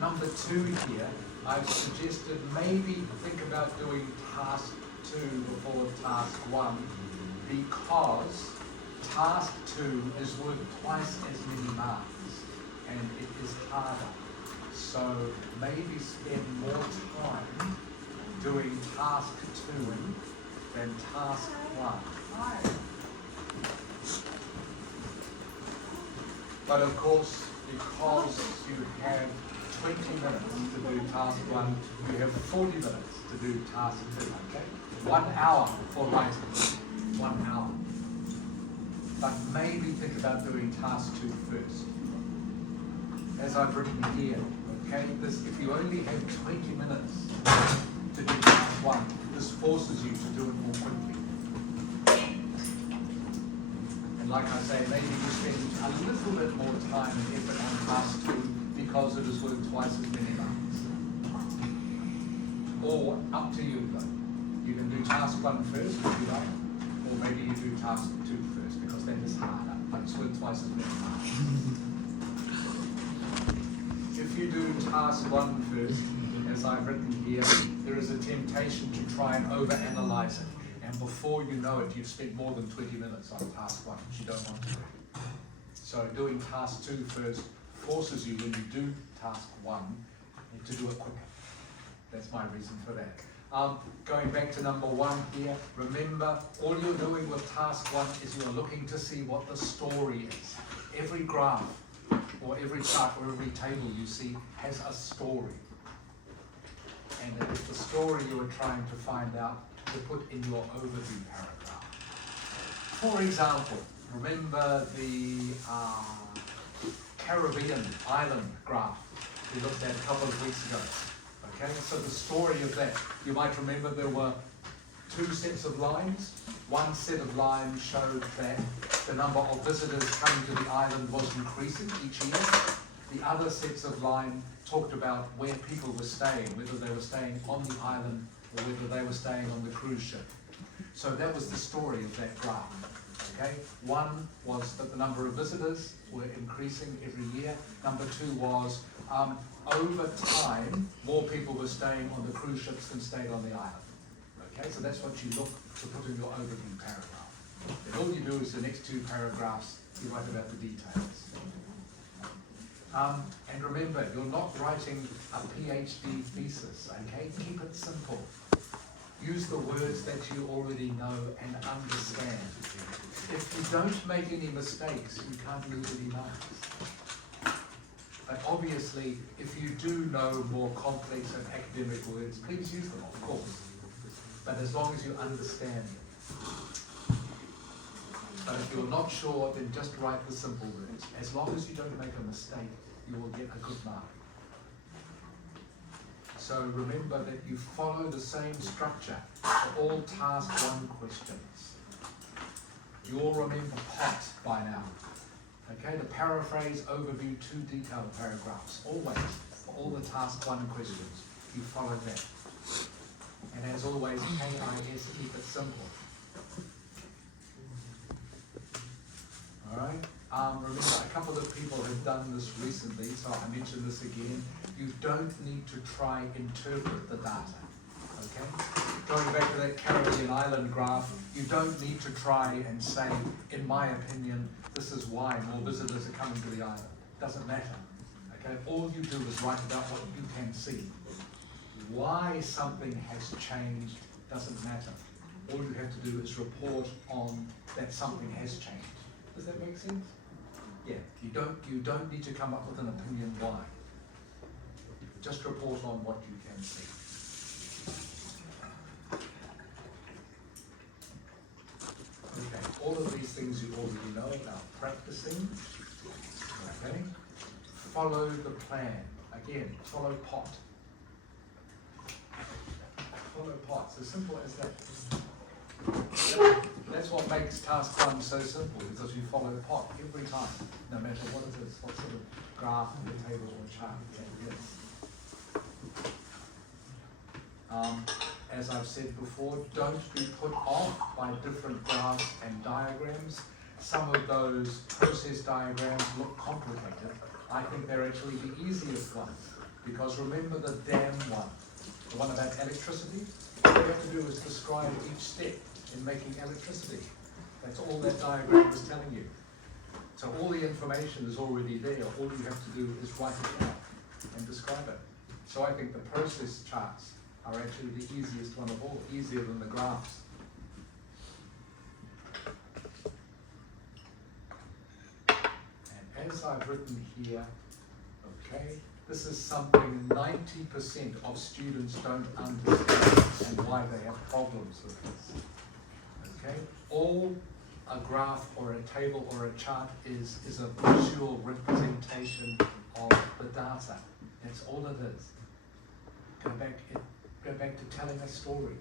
Number 2 here, I've suggested maybe think about doing task 2 before task 1, because task 2 is worth twice as many marks and it is harder. So maybe spend more time doing task 2 than task 1. But of course, because you have 20 minutes to do task 1, you have 40 minutes to do task 2, okay? 1 hour for writing, 1 hour. But maybe think about doing task 2 first. As I've written here, okay, if you only have 20 minutes to do task 1, this forces you to do it more quickly. And like I say, maybe you spend a little bit more time and effort on task 2 because it is worth twice as many marks. Or up to you though. You can do task 1 first if you like, or maybe you do task 2 first because that is harder, but it's worth twice as many marks. If you do task 1 first, as I've written here, there is a temptation to try and overanalyze it. And before you know it, you've spent more than 20 minutes on task 1, which you don't want to do. So doing task 2 first forces you, when you do task 1, to do it quicker. That's my reason for that. Going back to number 1 here, remember, all you're doing with task 1 is you're looking to see what the story is. Every graph, or every chart, or every table you see has a story. And it is the story you are trying to find out to put in your overview paragraph. For example, remember the Caribbean island graph we looked at a couple of weeks ago. Okay, so the story of that, you might remember there were 2 sets of lines. One set of lines showed that the number of visitors coming to the island was increasing each year. The other sets of lines talked about where people were staying, whether they were staying on the island or whether they were staying on the cruise ship. So that was the story of that graph. Okay? 1 was that the number of visitors were increasing every year. Number 2 was over time, more people were staying on the cruise ships than stayed on the island. Okay, so that's what you look to put in your overview paragraph. And all you do is the next 2 paragraphs, you write about the details. And remember, you're not writing a PhD thesis, okay? Keep it simple. Use the words that you already know and understand. If you don't make any mistakes, you can't lose any marks. But obviously, if you do know more complex and academic words, please use them, of course. But as long as you understand them. But if you're not sure, then just write the simple words. As long as you don't make a mistake, you will get a good mark. So remember that you follow the same structure for all task 1 questions. You all remember POT by now. Okay, the paraphrase, overview, 2 detailed paragraphs. Always, for all the task 1 questions, you follow that. And as always, KIS, keep it simple. Alright, remember a couple of people have done this recently, so I mention this again. You don't need to try interpret the data. Okay? Going back to that Caribbean island graph, you don't need to try and say, in my opinion, this is why more visitors are coming to the island. Doesn't matter. Okay? All you do is write about what you can see. Why something has changed doesn't matter. All you have to do is report on that something has changed. Does that make sense? Yeah. You don't need to come up with an opinion why. Just report on what you can see. Okay. All of these things you already know about practicing. Okay. Follow the plan. Again, follow POT. Follow POT. It's as simple as that. That's what makes task 1 so simple, because you follow the POT every time, no matter what it is, what sort of graph or table or chart it is. As I've said before, don't be put off by different graphs and diagrams. Some of those process diagrams look complicated. I think they're actually the easiest ones, Because remember the dam one, the one about electricity? All you have to do is describe each step in making electricity. That's all that diagram was telling you. So all the information is already there. All you have to do is write it down and describe it. So I think the process charts are actually the easiest one of all, easier than the graphs. And as I've written here, okay, this is something 90% of students don't understand and why they have problems with this. Okay, all a graph or a table or a chart is a visual representation of the data. That's all it is. Go back to telling a story.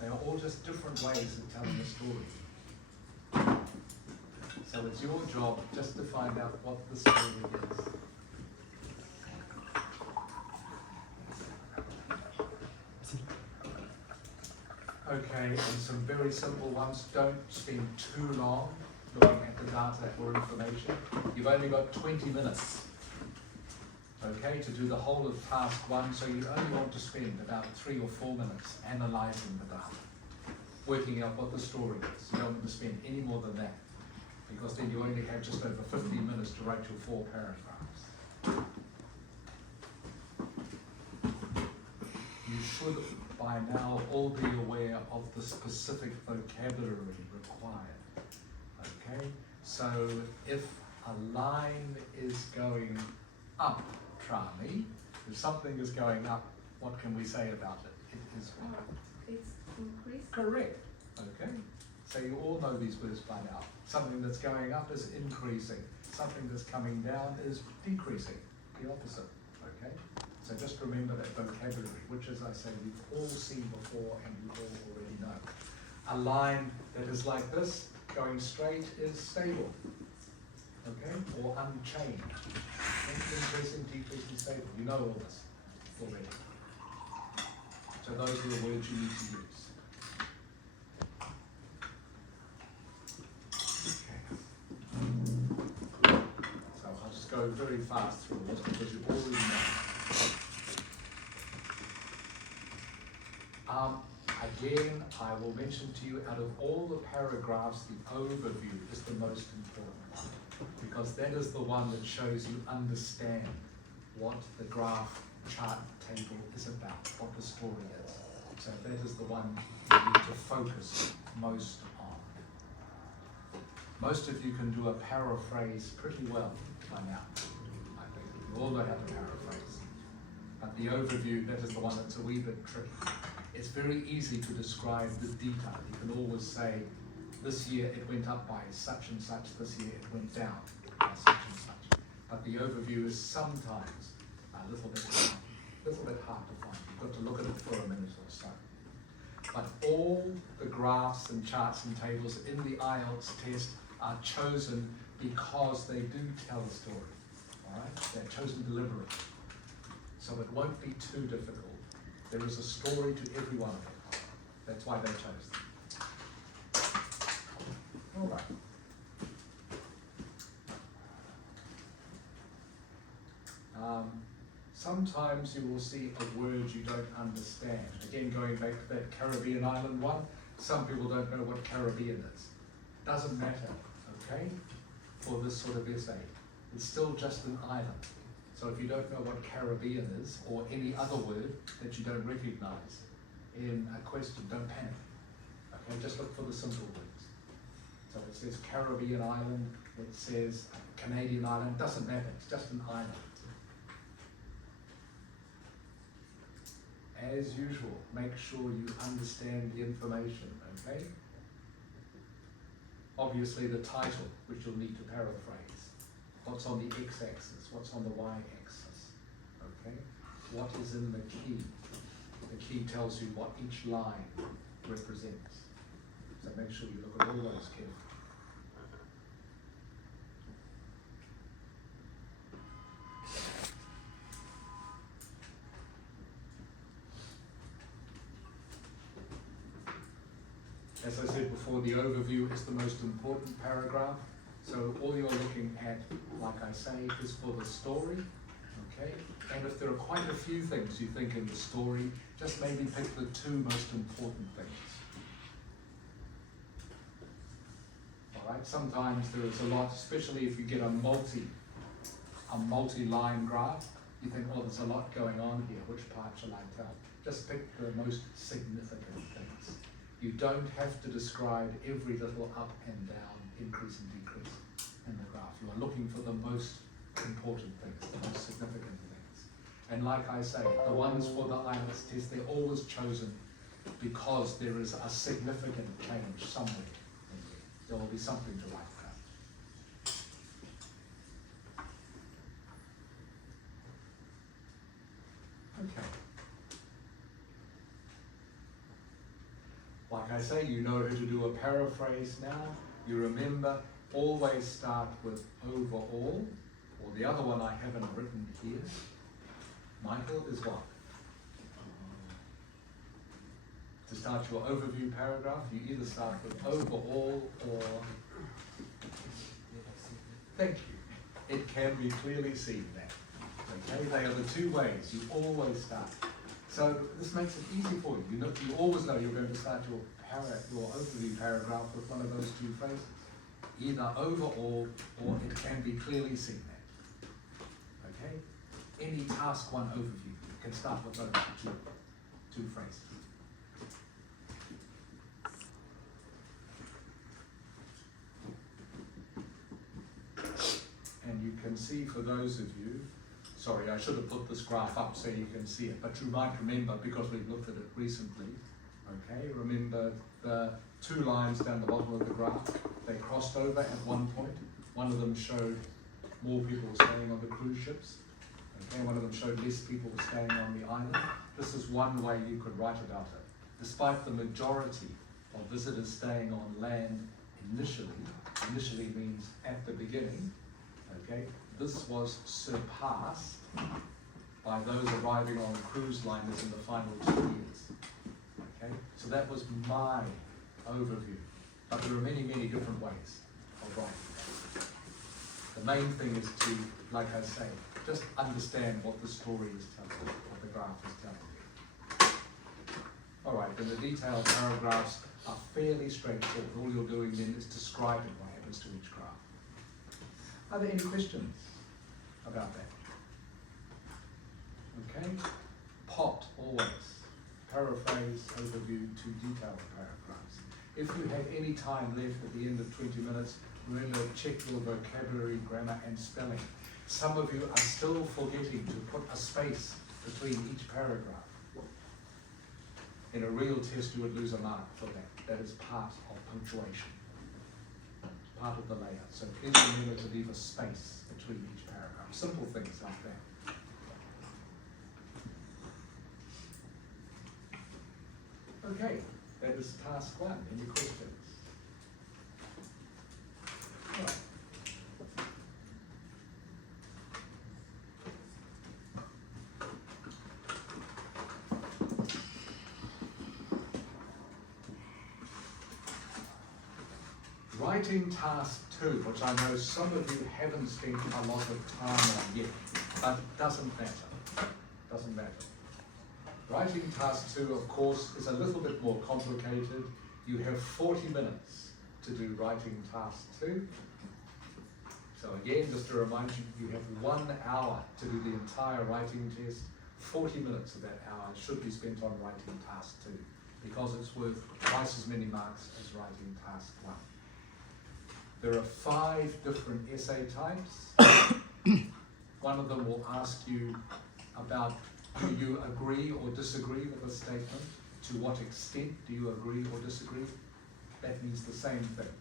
They are all just different ways of telling a story. So it's your job just to find out what the story is. Okay, and some very simple ones. Don't spend too long looking at the data or information. You've only got 20 minutes, okay, to do the whole of task one, so you only want to spend about 3 or 4 minutes analysing the data, working out what the story is. You don't want to spend any more than that, because then you only have just over 15 minutes to write your 4 paragraphs. You should by now all be aware of the specific vocabulary required. Okay, so if a line is going up, Trani, if something is going up, what can we say about it? It is what? It's increased. Correct. Okay, so you all know these words by now. Something that's going up is increasing. Something that's coming down is decreasing. The opposite. Okay. So just remember that vocabulary, which, as I say, we've all seen before and you all already know. A line that is like this, going straight, is stable, okay, or unchanged. Increasing, decreasing, stable. You know all this already. So those are the words you need to use. Okay. So I'll just go very fast through this because you already know. Again, I will mention to you, out of all the paragraphs, the overview is the most important one, because that is the one that shows you understand what the graph, chart, table is about, what the story is. So that is the one you need to focus most on. Most of you can do a paraphrase pretty well by now, I think. You all know how to paraphrase. But the overview, that is the one that's a wee bit tricky. It's very easy to describe the detail. You can always say, this year it went up by such and such, this year it went down by such and such. But the overview is sometimes a little bit hard to find. You've got to look at it for a minute or so. But all the graphs and charts and tables in the Ielts test are chosen because they do tell a story. All right? They're chosen deliberately. So it won't be too difficult. There is a story to every one of them. That's why they chose them. All right. Sometimes you will see a word you don't understand. Again, going back to that Caribbean island one, some people don't know what Caribbean is. Doesn't matter, okay, for this sort of essay. It's still just an island. So if you don't know what Caribbean is, or any other word that you don't recognize in a question, don't panic. Okay, just look for the simple words. So it says Caribbean island, it says Canadian island, doesn't matter, it's just an island. As usual, make sure you understand the information, okay? Obviously the title, which you'll need to paraphrase. What's on the x-axis, what's on the y-axis, okay? What is in the key? The key tells you what each line represents. So make sure you look at all those carefully. As I said before, the overview is the most important paragraph. So all you're looking at, like I say, is for the story, okay? And if there are quite a few things you think in the story, just maybe pick the two most important things. All right, sometimes there is a lot, especially if you get a multi-line graph, you think, well, there's a lot going on here, which part shall I tell? Just pick the most significant things. You don't have to describe every little up and down, increase and decrease in the graph. You are looking for the most important things, the most significant things. And like I say, the ones for the Ielts test, they're always chosen because there is a significant change somewhere in there. There will be something to write about. Okay. Like I say, you know how to do a paraphrase now. You remember, always start with overall, or the other one I haven't written here. Michael, is what? To start your overview paragraph, you either start with overall or... Thank you. It can be clearly seen there. Okay, they are the two ways you always start. So this makes it easy for you. You always know you're going to start your overview paragraph with one of those two phrases. Either overall or it can be clearly seen there. Okay? Any task one overview, you can start with those two phrases. And you can see for those of you, sorry, I should have put this graph up so you can see it, but you might remember, because we've looked at it recently, okay, remember the two lines down the bottom of the graph, they crossed over at one point. One of them showed more people staying on the cruise ships, okay, one of them showed less people staying on the island. This is one way you could write about it. Despite the majority of visitors staying on land initially means at the beginning, okay, this was surpassed by those arriving on cruise liners in the final 2 years. Okay, so that was my overview. But there are many, many different ways of writing that. The main thing is to, like I say, just understand what the story is telling you, what the graph is telling you. All right, then the detailed paragraphs are fairly straightforward. All you're doing then is describing what happens to each graph. Are there any questions about that? Okay, pot always, paraphrase, overview to detailed paragraphs. If you have any time left at the end of 20 minutes, remember, check your vocabulary, grammar and spelling. Some of you are still forgetting to put a space between each paragraph. In a real test, you would lose a mark for that. That is part of punctuation, part of the layout. So please remember to leave a space between each paragraph. Simple things like that. Okay, that is task one. Any questions? Right. Writing task two, which I know some of you haven't spent a lot of time on yet, but it doesn't matter. Doesn't matter. Writing task two, of course, is a little bit more complicated. You have 40 minutes to do writing task two. So again, just to remind you, you have 1 hour to do the entire writing test. 40 minutes of that hour should be spent on writing task two, because it's worth twice as many marks as writing task one. There are 5 different essay types. One of them will ask you about, do you agree or disagree with a statement? To what extent do you agree or disagree? That means the same thing.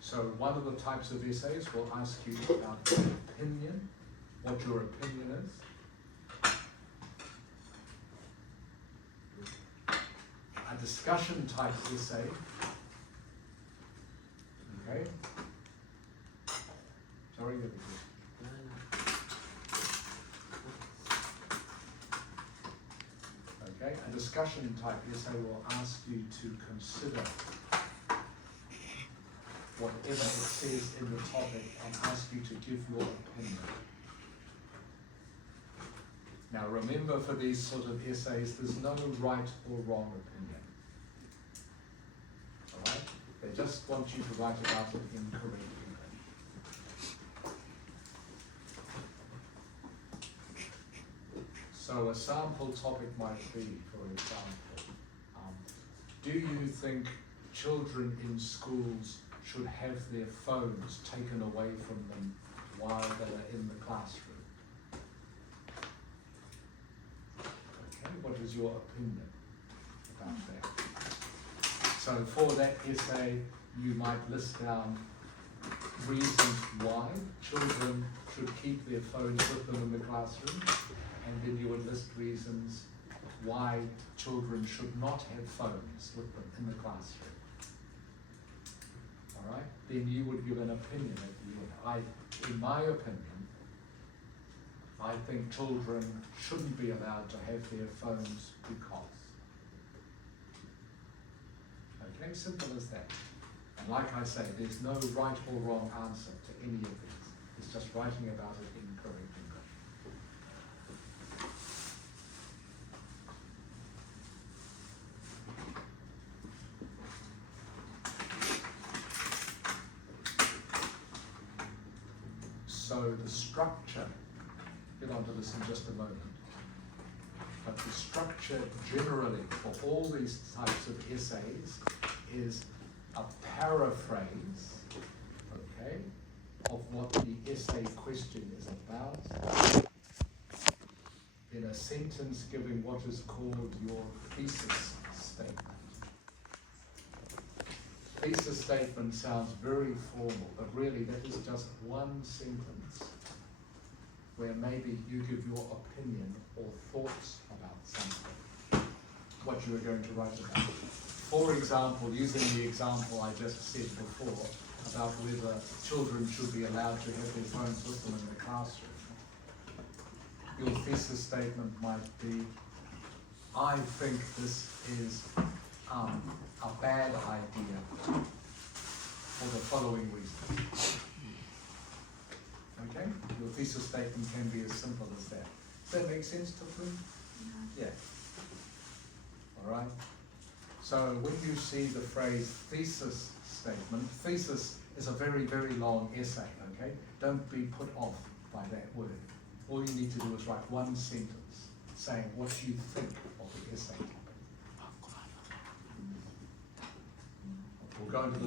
So one of the types of essays will ask you about your opinion, what your opinion is. A discussion type essay, okay? Sorry, okay, a discussion type essay will ask you to consider whatever it says in the topic and ask you to give your opinion. Now remember, for these sort of essays, there's no right or wrong opinion. Alright? They just want you to write about it in correct English. So a sample topic might be, for example, do you think children in schools should have their phones taken away from them while they are in the classroom? Okay, what is your opinion about that? So for that essay, you might list down reasons why children should keep their phones with them in the classroom, and then you would list reasons why children should not have phones with them in the classroom. All right? Then you would give an opinion at the end. In my opinion, I think children shouldn't be allowed to have their phones because. Okay, simple as that. And like I say, there's no right or wrong answer to any of these. It's just writing about it in correct English. So the structure, get onto this in just a moment, but the structure generally for all these types of essays is a paraphrase, okay, of what the essay question is about, in a sentence giving what is called your thesis statement. Thesis statement sounds very formal, but really that is just one sentence where maybe you give your opinion or thoughts about something, what you are going to write about. For example, using the example I just said before about whether children should be allowed to have their phones with them in the classroom, your thesis statement might be, I think this is a bad idea for the following reasons. Okay? Your thesis statement can be as simple as that. Does that make sense to them? Yeah. All right? So when you see the phrase thesis statement, thesis is a very, very long essay, okay? Don't be put off by that word. All you need to do is write one sentence saying what you think of the essay topic. We'll go into this